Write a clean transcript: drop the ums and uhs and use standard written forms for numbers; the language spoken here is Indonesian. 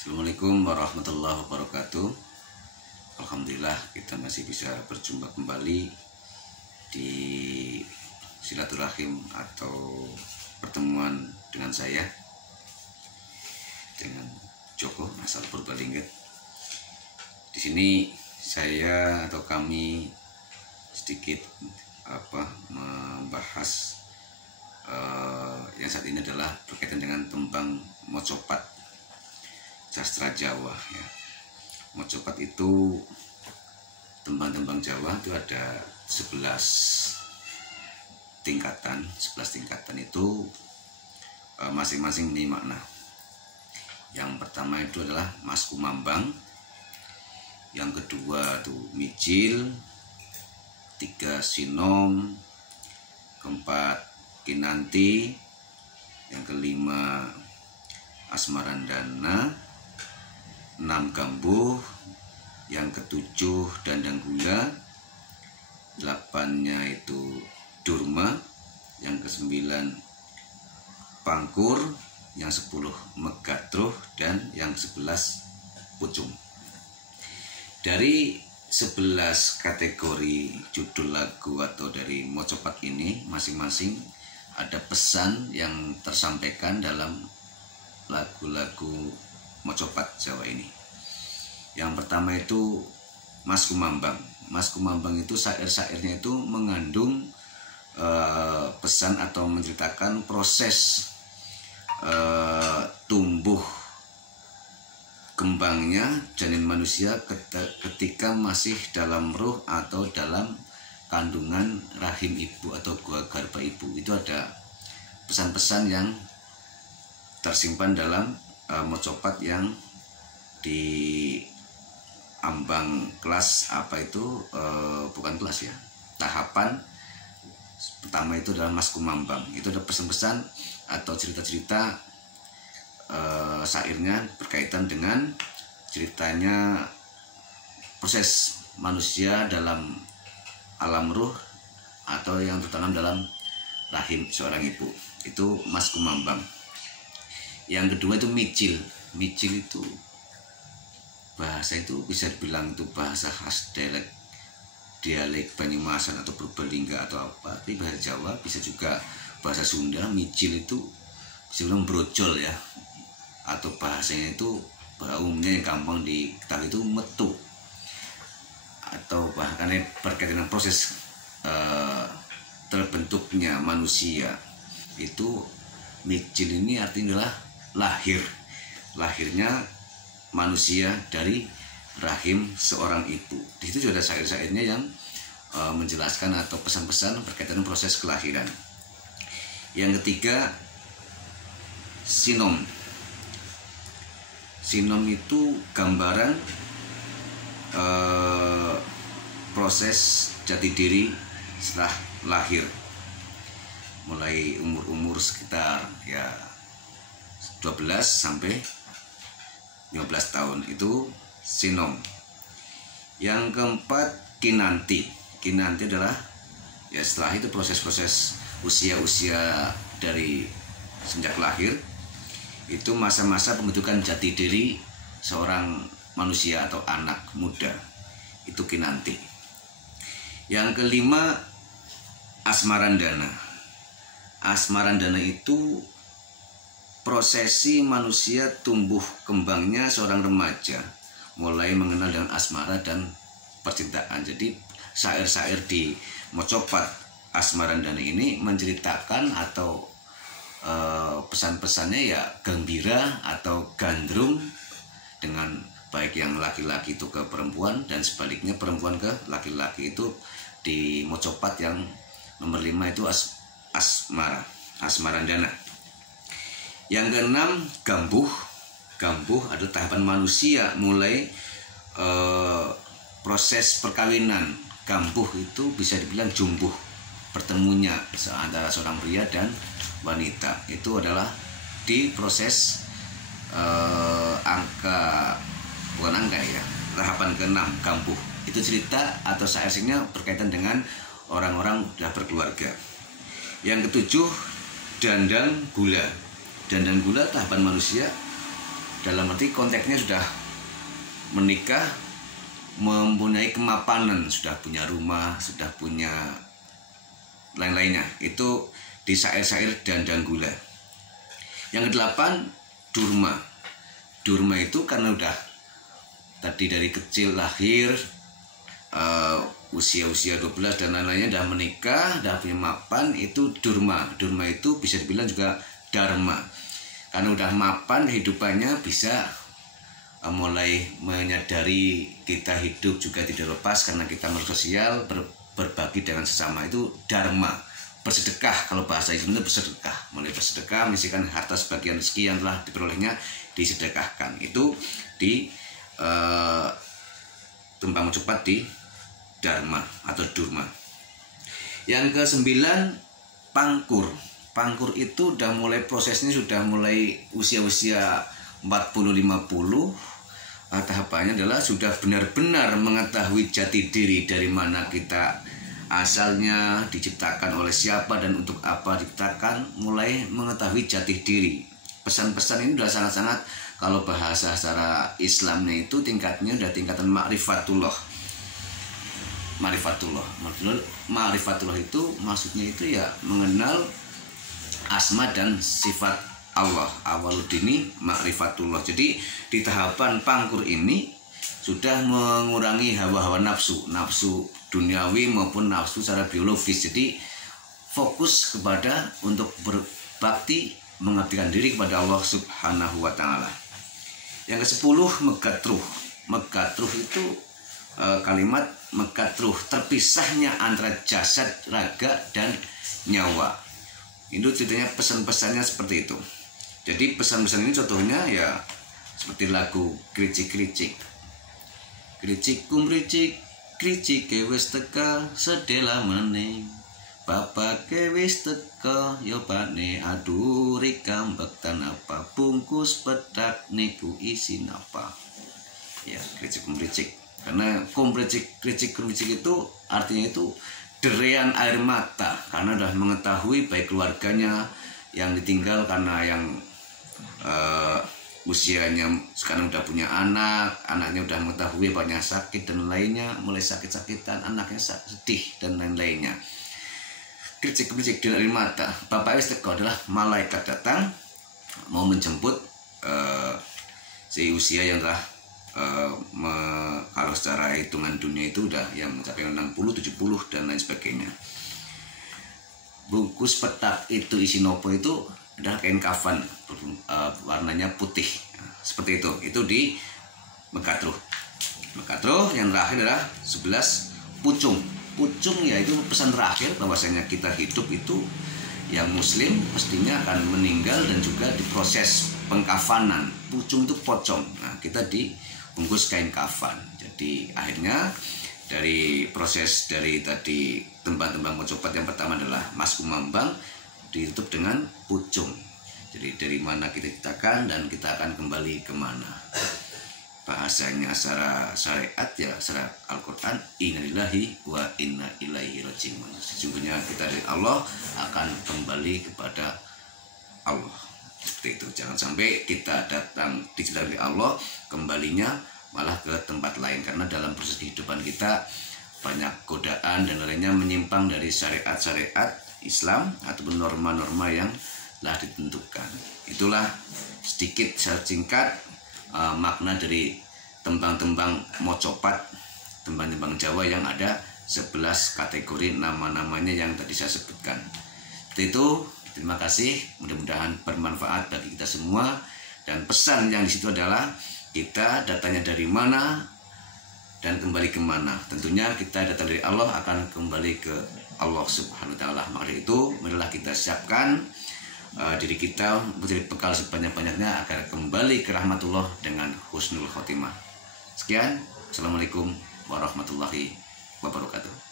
Assalamualaikum warahmatullahi wabarakatuh. Alhamdulillah kita masih bisa berjumpa kembali di silaturahim atau pertemuan dengan saya, dengan Joko asal Purbalingga. Di sini saya atau kami sedikit membahas yang saat ini adalah berkaitan dengan tembang mocopat sastra Jawa ya. Mocopat itu tembang-tembang Jawa itu ada 11 tingkatan. 11 tingkatan itu masing-masing memiliki makna. Yang pertama itu adalah Mas Kumambang, yang kedua itu Mijil, tiga Sinom, keempat Kinanti, yang kelima Asmarandana, 6 Gambuh, yang ketujuh Dandang Gula, 8-nya itu Durma, yang ke-9 Pangkur, yang 10 Megadruh, dan yang 11 Pucung. Dari 11 kategori judul lagu atau dari mocopat ini masing-masing ada pesan yang tersampaikan dalam lagu-lagu mocopat Jawa ini. Yang pertama itu Mas Kumambang. Mas Kumambang itu syair-syairnya itu mengandung pesan atau menceritakan proses tumbuh kembangnya janin manusia ketika masih dalam ruh atau dalam kandungan rahim ibu atau gua garba ibu. Itu ada pesan-pesan yang tersimpan dalam mocopat yang di ambang kelas bukan kelas ya, tahapan pertama itu adalah Mas Kumambang. Itu ada pesan-pesan atau cerita-cerita syairnya berkaitan dengan ceritanya proses manusia dalam alam ruh atau yang tertanam dalam rahim seorang ibu. Itu Mas Kumambang. Yang kedua itu Mijil. Mijil itu bahasa itu bisa dibilang itu bahasa khas dialek Banyumasan atau Purbalingga atau apa. Tapi bahasa Jawa bisa juga bahasa Sunda. Mijil itu bisa dibilang brojol ya. Atau bahasanya itu umumnya yang gampang diketahui itu metu. Atau bahkan berkaitan dengan proses terbentuknya manusia. Itu Mijil ini artinya adalah lahirnya manusia dari rahim seorang ibu. Di situ juga ada syair-syairnya yang menjelaskan atau pesan-pesan berkaitan dengan proses kelahiran. Yang ketiga Sinom. Sinom itu gambaran proses jati diri setelah lahir, mulai umur sekitar ya 12 sampai 15 tahun itu Sinom. Yang keempat Kinanti. Kinanti adalah ya setelah itu proses-proses usia dari sejak lahir, itu masa-masa pembentukan jati diri seorang manusia atau anak muda. Itu Kinanti. Yang kelima Asmarandana. Asmarandana itu prosesi manusia tumbuh kembangnya seorang remaja, mulai mengenal dengan asmara dan percintaan. Jadi syair-syair di mocopat Asmarandana ini menceritakan atau pesan-pesannya ya gembira atau gandrung, dengan baik yang laki-laki itu ke perempuan dan sebaliknya perempuan ke laki-laki. Itu di mocopat yang nomor 5 itu Asmarandana. Yang keenam Gambuh. Gambuh adalah tahapan manusia mulai proses perkawinan. Gambuh itu bisa dibilang jumbuh, bertemunya antara seorang pria dan wanita. Itu adalah di proses tahapan ke-6 Gambuh. Itu cerita atau syairnya berkaitan dengan orang-orang sudah berkeluarga. Yang ketujuh Dandang Gula. Dandang Gula tahapan manusia dalam arti konteksnya sudah menikah, mempunyai kemapanan, sudah punya rumah, sudah punya lain-lainnya. Itu di syair-syair dan gula. Yang kedelapan, durma. Durma itu karena udah tadi dari kecil lahir, usia 12 dan lain-lainnya, udah menikah, udah punya mapan, itu durma. Durma itu bisa dibilang juga dharma. Karena udah mapan kehidupannya, bisa mulai menyadari kita hidup juga tidak lepas karena kita bersosial, berbagi dengan sesama, itu dharma. Bersedekah, kalau bahasa Islam itu bersedekah, mulai bersedekah, menyisihkan harta sebagian rezeki yang telah diperolehnya disedekahkan. Itu di Tumpang Mojopat di dharma atau durma. Yang ke-9, pangkur. Pangkur itu udah mulai prosesnya, sudah mulai usia-usia 40-50. Tahapannya adalah sudah benar-benar mengetahui jati diri, dari mana kita asalnya, diciptakan oleh siapa dan untuk apa diciptakan, mulai mengetahui jati diri. Pesan-pesan ini sudah sangat-sangat, kalau bahasa secara Islamnya itu tingkatnya udah tingkatan ma'rifatullah. Ma'rifatullah itu maksudnya itu ya mengenal asma dan sifat Allah. Awaludini ma'rifatullah. Jadi di tahapan pangkur ini sudah mengurangi hawa-hawa nafsu duniawi maupun nafsu secara biologis. Jadi fokus kepada untuk berbakti, mengabdikan diri kepada Allah Subhanahu wa Ta'ala. Yang ke-10, megatruh. Megatruh itu kalimat megatruh, terpisahnya antara jasad, raga, dan nyawa. Itu ceritanya pesan-pesannya seperti itu. Jadi pesan-pesan ini contohnya ya seperti lagu Kricik-kricik. Kricik kumricik, kricik wis teka, sedela meneng. Bapak wis teka, yo bane aduh rikam bektan apa, bungkus pedak niku isin apa. Ya, kricik kumricik. Karena kricik itu artinya itu derean air mata, karena sudah mengetahui baik keluarganya yang ditinggal karena yang usianya sekarang udah punya anaknya udah mengetahui banyak sakit dan lainnya, mulai sakit-sakitan, anaknya sedih dan lain-lainnya. Kricik dari mata. Bapak Isteko adalah malaikat datang mau menjemput si usia yang telah kalau secara hitungan dunia itu udah yang mencapai 60, 70 dan lain sebagainya. Bungkus petak itu isi nopo itu adalah kain kafan, warnanya putih, seperti itu di Megatruh. Yang terakhir adalah 11, pucung. Pucung yaitu pesan terakhir bahwasanya kita hidup itu yang muslim pastinya akan meninggal dan juga diproses pengkafanan. Pucung itu pocong. Nah, kita dibungkus kain kafan. Jadi akhirnya dari proses dari tadi tembang-tembang Mojopat yang pertama adalah Mas Kumambang, ditutup dengan pucung. Jadi dari mana kita ciptakan dan kita akan kembali kemana. Bahasanya secara syariat ya, secara Al-Quran, inna lillahi wa inna ilaihi raji'un. Sesungguhnya kita dari Allah akan kembali kepada Allah. Seperti itu. Jangan sampai kita datang dari Allah, kembalinya malah ke tempat lain. Karena dalam proses kehidupan kita banyak godaan dan lainnya menyimpang dari syariat-syariat Islam ataupun norma-norma yang telah ditentukan. Itulah sedikit secara singkat makna dari tembang-tembang Mojopat, tembang-tembang Jawa yang ada 11 kategori nama-namanya yang tadi saya sebutkan. Seperti itu, terima kasih, mudah-mudahan bermanfaat bagi kita semua. Dan pesan yang di situ adalah kita datangnya dari mana dan kembali kemana. Tentunya kita datang dari Allah akan kembali ke Allah Subhanahu wa Ta'ala. Maka itu marilah kita siapkan diri kita menjadi bekal sebanyak-banyaknya agar kembali ke rahmatullah dengan husnul khotimah. Sekian, assalamualaikum warahmatullahi wabarakatuh.